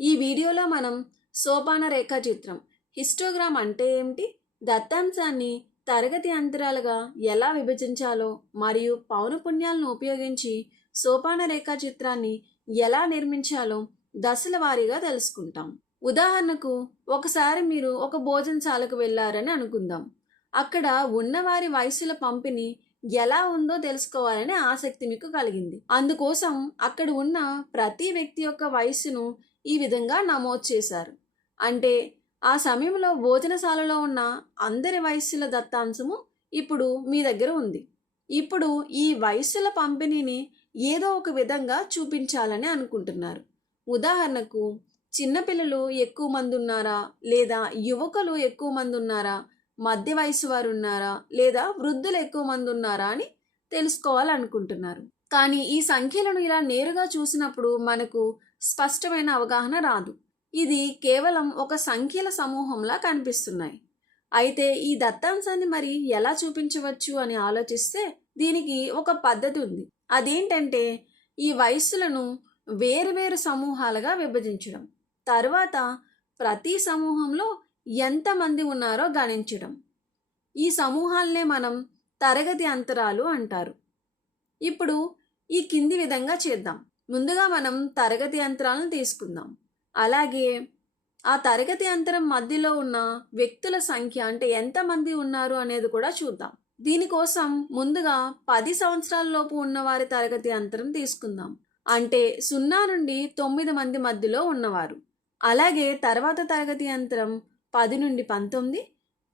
ఈ వీడియోలో మనం సోపాన రేఖాచిత్రం హిస్టోగ్రామ్ అంటే ఏమిటి, దత్తాంశాన్ని తరగతి అంతరాలుగా ఎలా విభజించాలో మరియు పౌనపున్యాలను ఉపయోగించి సోపాన రేఖాచిత్రాన్ని ఎలా నిర్మించాలో దశల వారీగా తెలుసుకుంటాం. ఉదాహరణకు, ఒకసారి మీరు ఒక భోజనశాలకు వెళ్ళారని అనుకుందాం. అక్కడ ఉన్నవారి వయసుల పంపిణీ ఎలా ఉందో తెలుసుకోవాలనే ఆసక్తి మీకు కలిగింది. అందుకోసం అక్కడ ఉన్న ప్రతి వ్యక్తి యొక్క వయసును ఈ విధంగా నమోదు చేశారు. అంటే ఆ సమయంలో భోజనశాలలో ఉన్న అందరి వయస్సుల దత్తాంశము ఇప్పుడు మీ దగ్గర ఉంది. ఇప్పుడు ఈ వయస్సుల పంపిణీని ఏదో ఒక విధంగా చూపించాలని అనుకుంటున్నారు. ఉదాహరణకు, చిన్నపిల్లలు ఎక్కువ మంది ఉన్నారా, లేదా యువకులు ఎక్కువ మంది ఉన్నారా, మధ్య వయసు వారు ఉన్నారా, లేదా వృద్ధులు ఎక్కువ మంది ఉన్నారా అని తెలుసుకోవాలనుకుంటున్నారు. కానీ ఈ సంఖ్యలను ఇలా నేరుగా చూసినప్పుడు మనకు స్పష్టమైన అవగాహన రాదు. ఇది కేవలం ఒక సంఖ్యల సమూహంలా కనిపిస్తున్నాయి. అయితే ఈ దత్తాంశాన్ని మరి ఎలా చూపించవచ్చు అని ఆలోచిస్తే దీనికి ఒక పద్ధతి ఉంది. అదేంటంటే, ఈ వయస్సులను వేరువేరు సమూహాలుగా విభజించడం, తర్వాత ప్రతి సమూహంలో ఎంతమంది ఉన్నారో గణించడం. ఈ సమూహాలనే మనం తరగతి అంతరాలు అంటారు. ఇప్పుడు ఈ కింది విధంగా చేద్దాం. ముందుగా మనం తరగతి అంతరాలను తీసుకుందాం. అలాగే ఆ తరగతి అంతరం మధ్యలో ఉన్న వ్యక్తుల సంఖ్య, అంటే ఎంతమంది ఉన్నారు అనేది కూడా చూద్దాం. దీనికోసం ముందుగా 10 సంవత్సరాల లోపు ఉన్నవారి తరగతి అంతరం తీసుకుందాం. అంటే 0 నుండి 9 మంది మధ్యలో ఉన్నవారు. అలాగే తర్వాత తరగతి అంతరం 10 నుండి 19,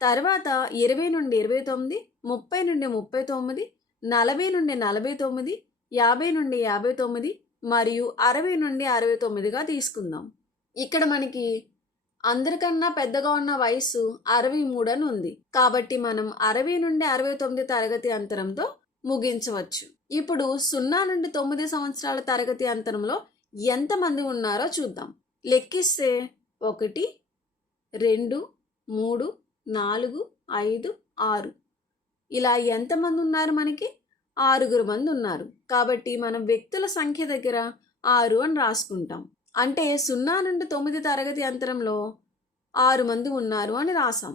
తర్వాత 20 నుండి 29, 30 నుండి 39, 40 నుండి 49, 50 నుండి 59 మరియు 60 నుండి 69గా తీసుకుందాం. ఇక్కడ మనకి అందరికన్నా పెద్దగా ఉన్న వయసు 63 అని ఉంది. కాబట్టి మనం 60 నుండి 69 తరగతి అంతరంతో ముగించవచ్చు. ఇప్పుడు 0 నుండి 9 సంవత్సరాల తరగతి అంతరంలో ఎంతమంది ఉన్నారో చూద్దాం. లెక్కిస్తే 1, 2, 3, 4, 5, 6 ఇలా ఎంతమంది ఉన్నారు? మనకి 6 మంది ఉన్నారు. కాబట్టి మనం వ్యక్తుల సంఖ్య దగ్గర 6 అని రాసుకుంటాం. అంటే 0 నుండి 9 తరగతి అంతరంలో 6 మంది ఉన్నారు అని రాసాం.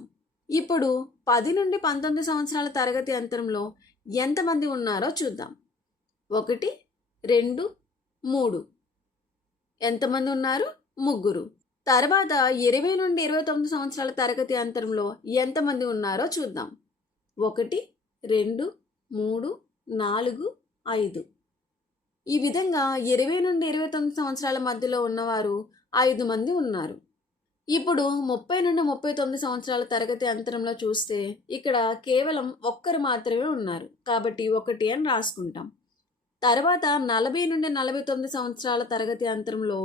ఇప్పుడు 10 నుండి 19 సంవత్సరాల తరగతి అంతరంలో ఎంతమంది ఉన్నారో చూద్దాం. 1, 2, 3 ఎంతమంది ఉన్నారు? 3. తర్వాత 20 నుండి 29 సంవత్సరాల తరగతి అంతరంలో ఎంతమంది ఉన్నారో చూద్దాం. 1, 2, 3, 4, 5 ఈ విధంగా 20 నుండి 29 సంవత్సరాల మధ్యలో ఉన్నవారు 5 మంది ఉన్నారు. ఇప్పుడు 30 నుండి 39 సంవత్సరాల తరగతి అంతరంలో చూస్తే ఇక్కడ కేవలం 1 మాత్రమే ఉన్నారు. కాబట్టి 1 అని రాసుకుంటాం. తర్వాత 40 నుండి 49 సంవత్సరాల తరగతి అంతరంలో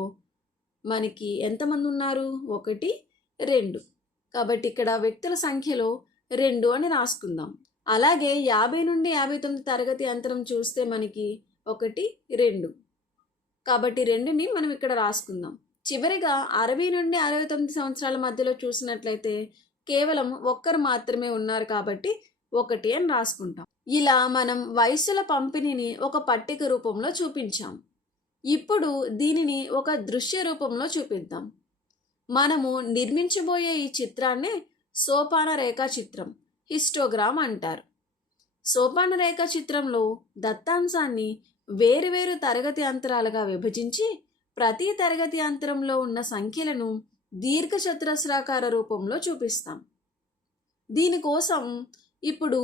మనకి ఎంతమంది ఉన్నారు? 1, 2. కాబట్టి ఇక్కడ వ్యక్తుల సంఖ్యలో 2 అని రాసుకుందాం. అలాగే 50 నుండి 59 తరగతి అంతరం చూస్తే మనకి 1, 2. కాబట్టి 2ని మనం ఇక్కడ రాసుకుందాం. చివరిగా 60 నుండి 69 సంవత్సరాల మధ్యలో చూసినట్లయితే కేవలం 1 మాత్రమే ఉన్నారు. కాబట్టి 1 అని రాసుకుంటాం. ఇలా మనం వయసుల పంపిణీని ఒక పట్టిక రూపంలో చూపించాం. ఇప్పుడు దీనిని ఒక దృశ్య రూపంలో చూపిద్దాం. మనము నిర్మించబోయే ఈ చిత్రాన్నే సోపాన రేఖాచిత్రం, హిస్టోగ్రామ్ అంటారు. సోపాన రేఖాచిత్రంలో దత్తాంశాన్ని వేరువేరు తరగతి అంతరాలుగా విభజించి ప్రతి తరగతి అంతరంలో ఉన్న సంఖ్యలను దీర్ఘచతురస్రాకార రూపంలో చూపిస్తాం. దీనికోసం ఇప్పుడు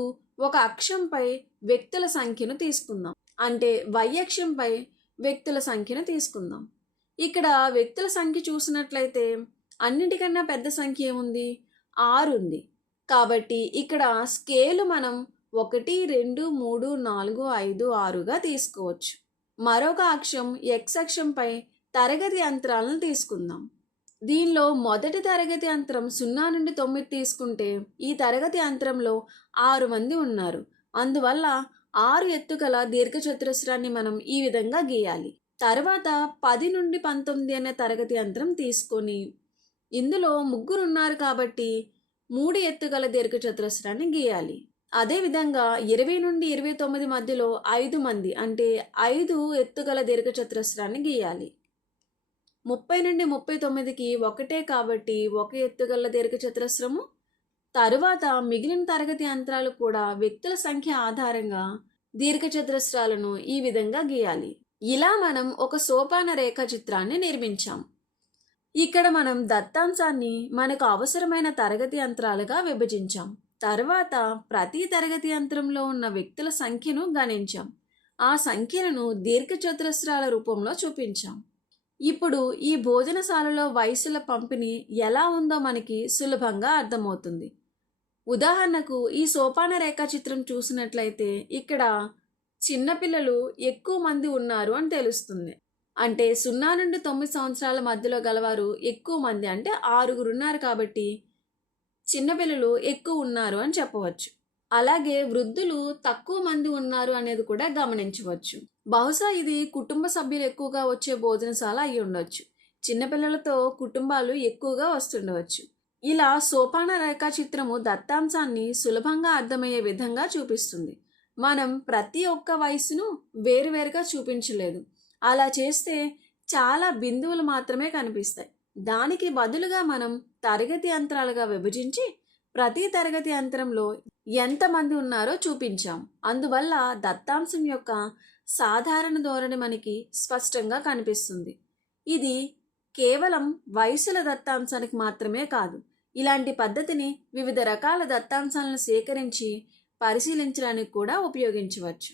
ఒక అక్షంపై వ్యక్తుల సంఖ్యను తీసుకుందాం. అంటే y అక్షంపై వ్యక్తుల సంఖ్యను తీసుకుందాం. ఇక్కడ వ్యక్తుల సంఖ్య చూసినట్లయితే అన్నిటికన్నా పెద్ద సంఖ్య ఏముంది? 6 ఉంది. కాబట్టి ఇక్కడ స్కేలు మనం 1, 2, 3, 4, 5, 6గా తీసుకోవచ్చు. మరొక అక్షం x అక్షంపై తరగతి అంతరాలను తీసుకుందాం. దీనిలో మొదటి తరగతి అంతరం 0 నుండి 9 తీసుకుంటే ఈ తరగతి అంతరంలో 6 మంది ఉన్నారు. అందువల్ల 6 ఎత్తుగల దీర్ఘచతురస్రాన్ని మనం ఈ విధంగా గీయాలి. తర్వాత 10 నుండి 19 అనే తరగతి అంతరం తీసుకొని ఇందులో 3 ఉన్నారు కాబట్టి 3 ఎత్తుగల దీర్ఘచతురస్రాన్ని గీయాలి. అదేవిధంగా 20 నుండి 29 మధ్యలో 5 మంది, అంటే 5 ఎత్తుగల దీర్ఘచతురస్రాన్ని గీయాలి. 30 నుండి 39కి ఒకటే కాబట్టి ఒక ఎత్తుగల దీర్ఘచతురస్రము. తరువాత మిగిలిన తరగతి అంతరాలు కూడా వ్యక్తుల సంఖ్య ఆధారంగా దీర్ఘచతురస్రాలను ఈ విధంగా గీయాలి. ఇలా మనం ఒక సోపాన రేఖాచిత్రాన్ని నిర్మించాం. ఇక్కడ మనం దత్తాంశాన్ని మనకు అవసరమైన తరగతి అంతరాలుగా విభజించాం. తర్వాత ప్రతి తరగతి అంతరంలో ఉన్న వ్యక్తుల సంఖ్యను గణించాం. ఆ సంఖ్యలను దీర్ఘచతురస్రాల రూపంలో చూపించాం. ఇప్పుడు ఈ భోజనశాలలో వయసుల పంపిణీ ఎలా ఉందో మనకి సులభంగా అర్థమవుతుంది. ఉదాహరణకు ఈ సోపాన రేఖాచిత్రం చూసినట్లయితే ఇక్కడ చిన్నపిల్లలు ఎక్కువ మంది ఉన్నారు అని తెలుస్తుంది. అంటే 0 నుండి 9 సంవత్సరాల మధ్యలో గలవారు ఎక్కువ మంది, అంటే 6 ఉన్నారు కాబట్టి చిన్నపిల్లలు ఎక్కువ ఉన్నారు అని చెప్పవచ్చు. అలాగే వృద్ధులు తక్కువ మంది ఉన్నారు అనేది కూడా గమనించవచ్చు. బహుశా ఇది కుటుంబ సభ్యులు ఎక్కువగా వచ్చే భోజనశాల అయి ఉండొచ్చు. చిన్నపిల్లలతో కుటుంబాలు ఎక్కువగా వస్తుండవచ్చు. ఇలా సోపాన రేఖాచిత్రము దత్తాంశాన్ని సులభంగా అర్థమయ్యే విధంగా చూపిస్తుంది. మనం ప్రతి ఒక్క వయసును వేరువేరుగా చూపించలేదు. అలా చేస్తే చాలా బిందువులు మాత్రమే కనిపిస్తాయి. దానికి బదులుగా మనం తరగతి అంతరాలుగా విభజించి ప్రతి తరగతి అంతరంలో ఎంతమంది ఉన్నారో చూపించాం. అందువల్ల దత్తాంశం యొక్క సాధారణ ధోరణి మనకి స్పష్టంగా కనిపిస్తుంది. ఇది కేవలం వయసుల దత్తాంశానికి మాత్రమే కాదు, ఇలాంటి పద్ధతిని వివిధ రకాల దత్తాంశాలను సేకరించి పరిశీలించడానికి కూడా ఉపయోగించవచ్చు.